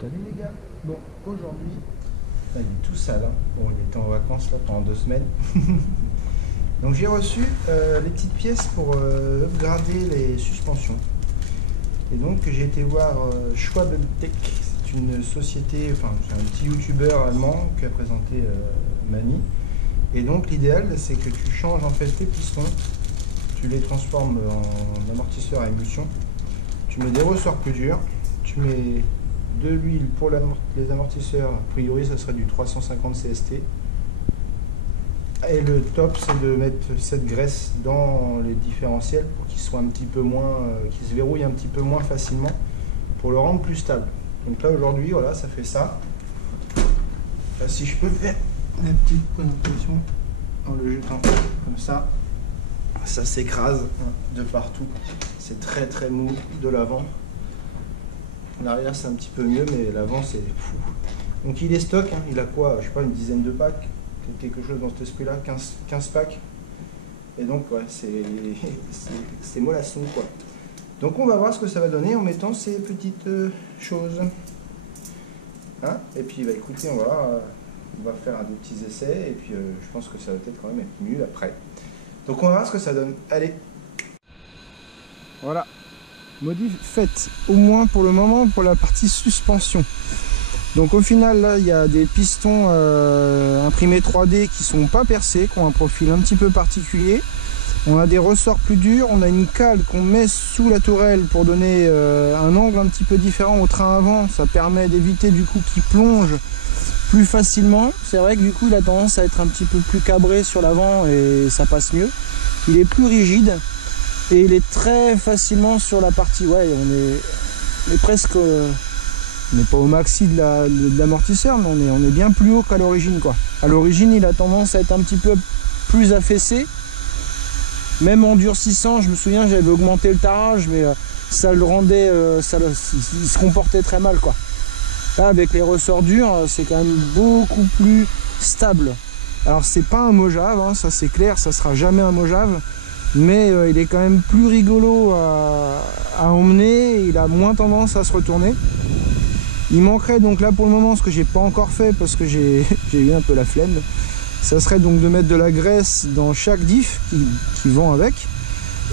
Salut les gars. Bon, aujourd'hui, il est tout sale. Hein. Bon, il était en vacances là pendant 2 semaines. Donc j'ai reçu les petites pièces pour upgrader les suspensions. Et donc j'ai été voir Schwab-Tech. C'est une société, enfin c'est un petit youtubeur allemand qui a présenté Mani. Et donc l'idéal c'est que tu changes en fait tes pistons, tu les transformes en amortisseur à émulsion, tu mets des ressorts plus durs, tu mets de l'huile pour les amortisseurs, a priori ça serait du 350 CST. Et le top c'est de mettre cette graisse dans les différentiels pour qu'il soit un petit peu moins, qu'il se verrouille un petit peu moins facilement pour le rendre plus stable. Donc là aujourd'hui voilà ça fait ça. Là, si je peux faire la petite présentation en le jetant comme ça s'écrase de partout. C'est très très mou de l'avant. L'arrière c'est un petit peu mieux mais l'avant c'est fou. Donc il est stock, hein. Il a quoi, je sais pas, une dizaine de packs, quelque chose dans cet esprit là, 15 packs. Et donc ouais, c'est mollasson quoi. Donc on va voir ce que ça va donner en mettant ces petites choses. Hein, et puis bah, écoutez, on va faire des petits essais et puis je pense que ça va peut-être quand même être mieux après. Donc on va voir ce que ça donne. Allez. Voilà. Modif faite, au moins pour le moment, pour la partie suspension. Donc au final là il y a des pistons imprimés 3D qui sont pas percés, qui ont un profil un petit peu particulier. On a des ressorts plus durs, on a une cale qu'on met sous la tourelle pour donner un angle un petit peu différent au train avant. Ça permet d'éviter du coup qu'il plonge plus facilement. C'est vrai que du coup il a tendance à être un petit peu plus cabré sur l'avant et ça passe mieux. Il est plus rigide et il est très facilement sur la partie, ouais, on est presque, on n'est pas au maxi de l'amortisseur, mais on est bien plus haut qu'à l'origine quoi. À l'origine il a tendance à être un petit peu plus affaissé. Même en durcissant, je me souviens, j'avais augmenté le tarage, mais ça le rendait, il se comportait très mal quoi. Là, avec les ressorts durs, c'est quand même beaucoup plus stable. Alors c'est pas un Mojave, hein, ça c'est clair, ça sera jamais un Mojave, mais il est quand même plus rigolo à emmener, il a moins tendance à se retourner. Il manquerait donc là pour le moment, ce que j'ai pas encore fait parce que j'ai eu un peu la flemme, ça serait donc de mettre de la graisse dans chaque diff qui vont avec,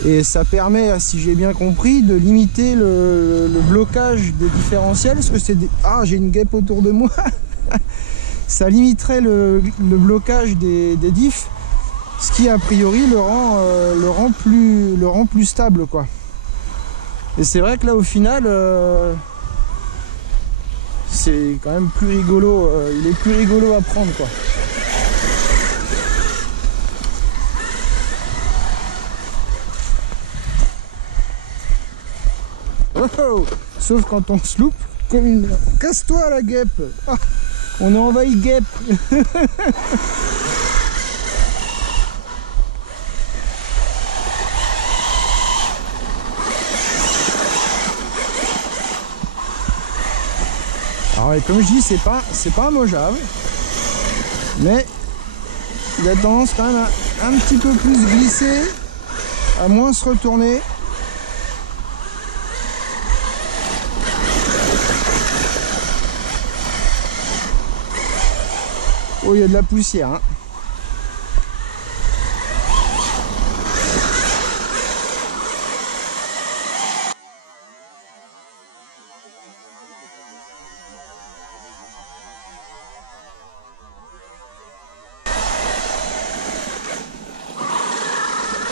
et ça permet, si j'ai bien compris, de limiter le blocage des différentiels, parce que c'est des... Ah, j'ai une guêpe autour de moi. Ça limiterait le blocage des diffs, ce qui a priori le rend plus stable quoi. Et c'est vrai que là au final c'est quand même plus rigolo, il est plus rigolo à prendre quoi. Oh, sauf quand on se loupe comme une... Casse-toi la guêpe. Ah, on est envahi guêpe. Alors comme je dis, c'est pas un Mojave, mais il a tendance quand même à un petit peu plus glisser, à moins se retourner. Oh, il y a de la poussière, hein.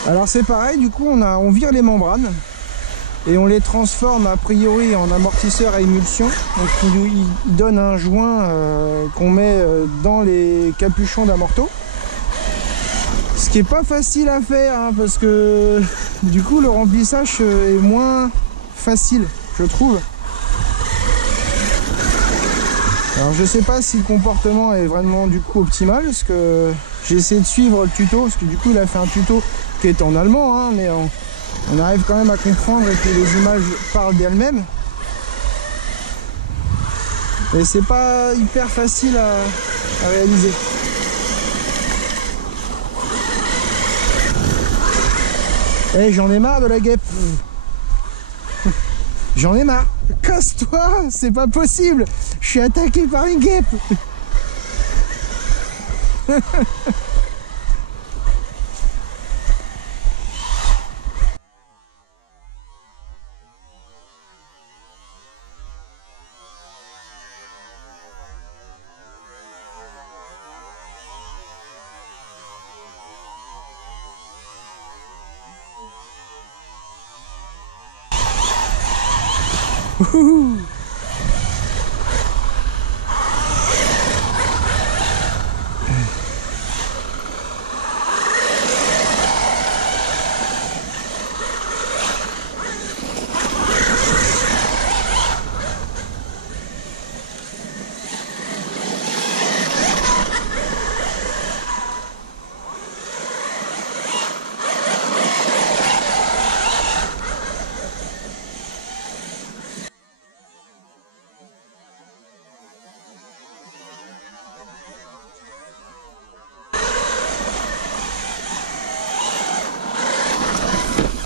Alors c'est pareil, du coup on vire les membranes et on les transforme a priori en amortisseur à émulsion. Donc il donne un joint qu'on met dans les capuchons d'amorto. Ce qui est pas facile à faire hein, parce que du coup le remplissage est moins facile, je trouve. Alors je sais pas si le comportement est vraiment du coup optimal, parce que j'ai essayé de suivre le tuto, parce que du coup il a fait un tuto qui est en allemand, hein, mais on arrive quand même à comprendre et que les images parlent d'elles-mêmes. Et c'est pas hyper facile à réaliser. Eh, j'en ai marre de la guêpe. J'en ai marre. Casse-toi, c'est pas possible. Je suis attaqué par une guêpe. Ouh.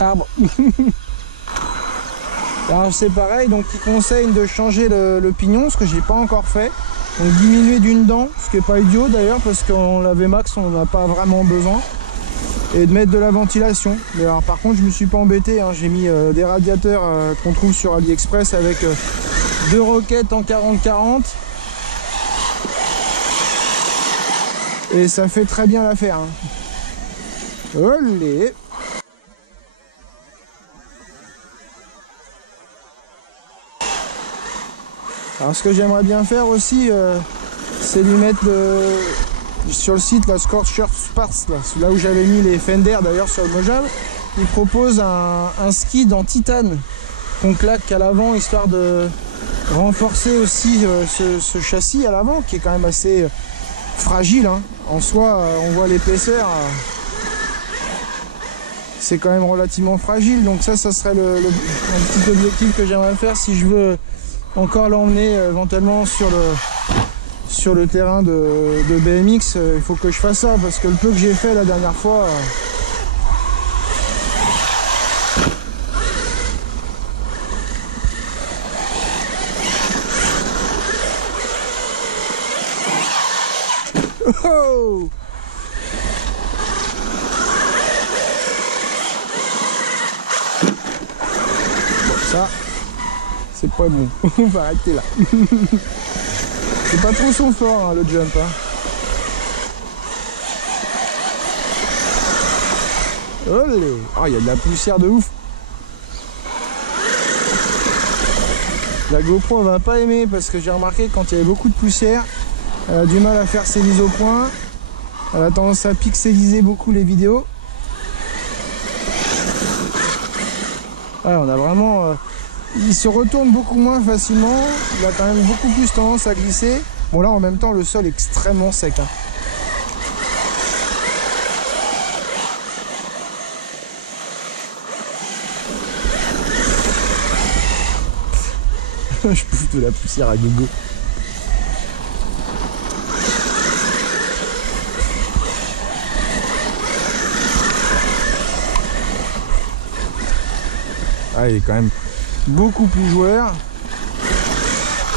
Arbre. Alors c'est pareil, donc ils conseillent de changer le pignon, ce que j'ai pas encore fait. Donc diminuer d'une dent, ce qui est pas idiot d'ailleurs, parce qu'en la VMAX on n'a pas vraiment besoin. Et de mettre de la ventilation. Mais alors par contre je me suis pas embêté, hein. J'ai mis des radiateurs qu'on trouve sur AliExpress avec 2 roquettes en 40-40. Et ça fait très bien l'affaire. Hein. Olé. Alors ce que j'aimerais bien faire aussi, c'est lui mettre sur le site la Scorcher Sparse, là où j'avais mis les Fender d'ailleurs sur le Mojave. Il propose un skid en titane qu'on claque à l'avant, histoire de renforcer aussi ce châssis à l'avant, qui est quand même assez fragile. Hein. En soi, on voit l'épaisseur, c'est quand même relativement fragile. Donc ça serait un petit objectif que j'aimerais faire si je veux encore l'emmener éventuellement sur le terrain de BMX. Il faut que je fasse ça, parce que le peu que j'ai fait la dernière fois, oh, ça c'est pas bon. On va arrêter là. C'est pas trop son fort, hein, le jump. Hein. Olé. Oh, il y a de la poussière de ouf. La GoPro elle va pas aimer, parce que j'ai remarqué que quand il y avait beaucoup de poussière, elle a du mal à faire ses mises au point. Elle a tendance à pixeliser beaucoup les vidéos. Ouais, on a vraiment... il se retourne beaucoup moins facilement, il a quand même beaucoup plus tendance à glisser. Bon là en même temps le sol est extrêmement sec. Hein. Je bouffe de la poussière à gogo. Ah, il est quand même beaucoup plus joueur.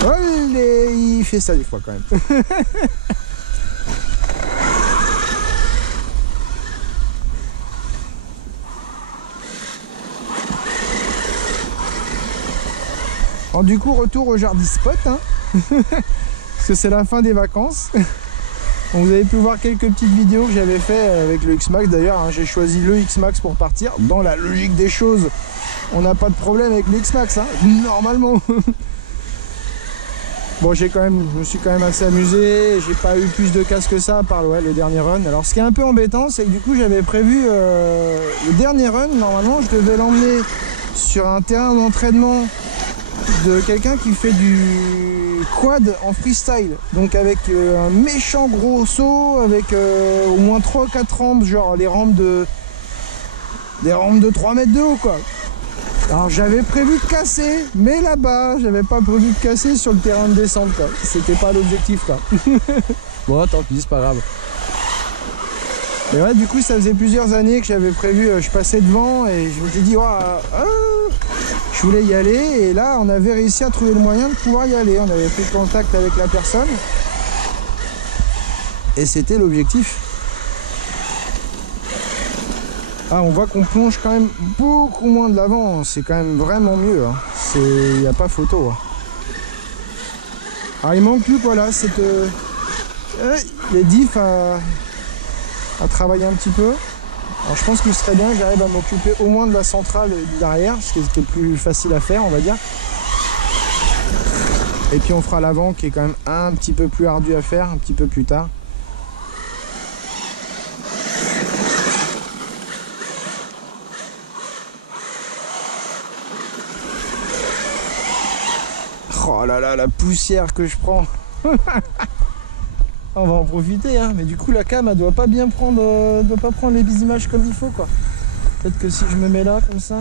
Olé, il fait ça des fois quand même. Alors du coup retour au Jardy Spot, hein. Parce que c'est la fin des vacances. Donc, vous avez pu voir quelques petites vidéos que j'avais fait avec le X-Max d'ailleurs, hein. J'ai choisi le X-Max pour partir. Dans la logique des choses, on n'a pas de problème avec le X-Max, hein, normalement. Bon, je me suis quand même assez amusé. J'ai pas eu plus de casse que ça par le dernier run. Alors ce qui est un peu embêtant, c'est que du coup j'avais prévu le dernier run. Normalement je devais l'emmener sur un terrain d'entraînement de quelqu'un qui fait du quad en freestyle. Donc avec un méchant gros saut, avec au moins 3 ou 4 rampes, genre des rampes de 3 mètres de haut quoi. Alors j'avais prévu de casser, mais là-bas, j'avais pas prévu de casser sur le terrain de descente quoi. C'était pas l'objectif quoi. Bon, tant pis, c'est pas grave. Mais ouais, du coup, ça faisait plusieurs années que j'avais prévu, je passais devant et je me suis dit, oh, je Je voulais y aller et là on avait réussi à trouver le moyen de pouvoir y aller. On avait pris contact avec la personne et c'était l'objectif. Ah, on voit qu'on plonge quand même beaucoup moins de l'avant, c'est quand même vraiment mieux, hein. Il n'y a pas photo, hein. Alors il manque plus, voilà, cette les diffs à travailler un petit peu. Alors je pense que ce serait bien que j'arrive à m'occuper au moins de la centrale derrière, ce qui était plus facile à faire, on va dire. Et puis on fera l'avant qui est quand même un petit peu plus ardu à faire, un petit peu plus tard. Oh là là, la poussière que je prends. On va en profiter, hein. Mais du coup la cam elle doit pas bien prendre, doit pas prendre les images comme il faut, quoi. Peut-être que si je me mets là comme ça.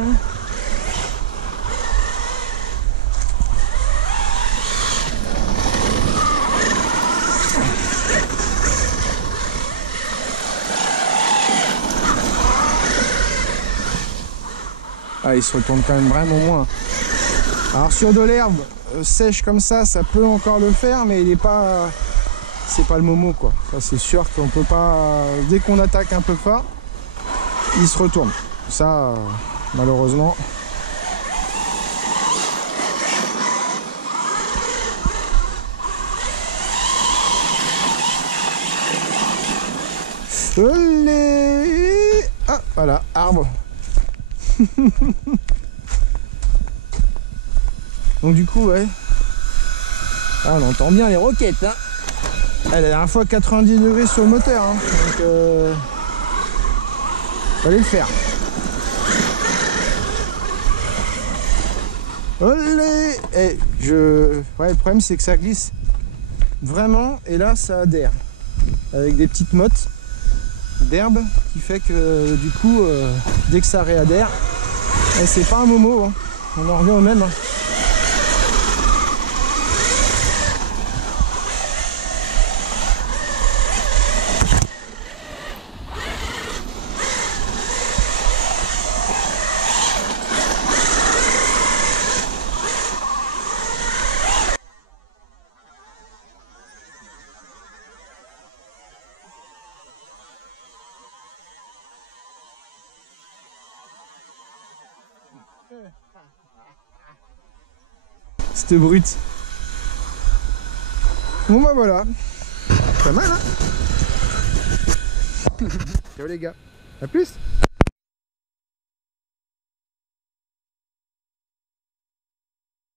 Ah, il se retourne quand même vraiment moins. Alors sur de l'herbe sèche comme ça peut encore le faire, mais il est pas, c'est pas le Momo, quoi. Ça c'est sûr qu'on peut pas, dès qu'on attaque un peu fort, il se retourne. Ça malheureusement. Ah voilà, arbre. Donc du coup, ouais. Ah, on entend bien les roquettes, hein. Ah, la dernière fois 90 degrés sur le moteur, hein. Donc fallait le faire. Olé. Ouais, le problème c'est que ça glisse vraiment, et là ça adhère avec des petites mottes d'herbe qui fait que du coup dès que ça réadhère, c'est pas un Momo, hein. On en revient au même, hein. C'était brut. Bon bah voilà. Pas mal, hein. Ciao les gars. À plus.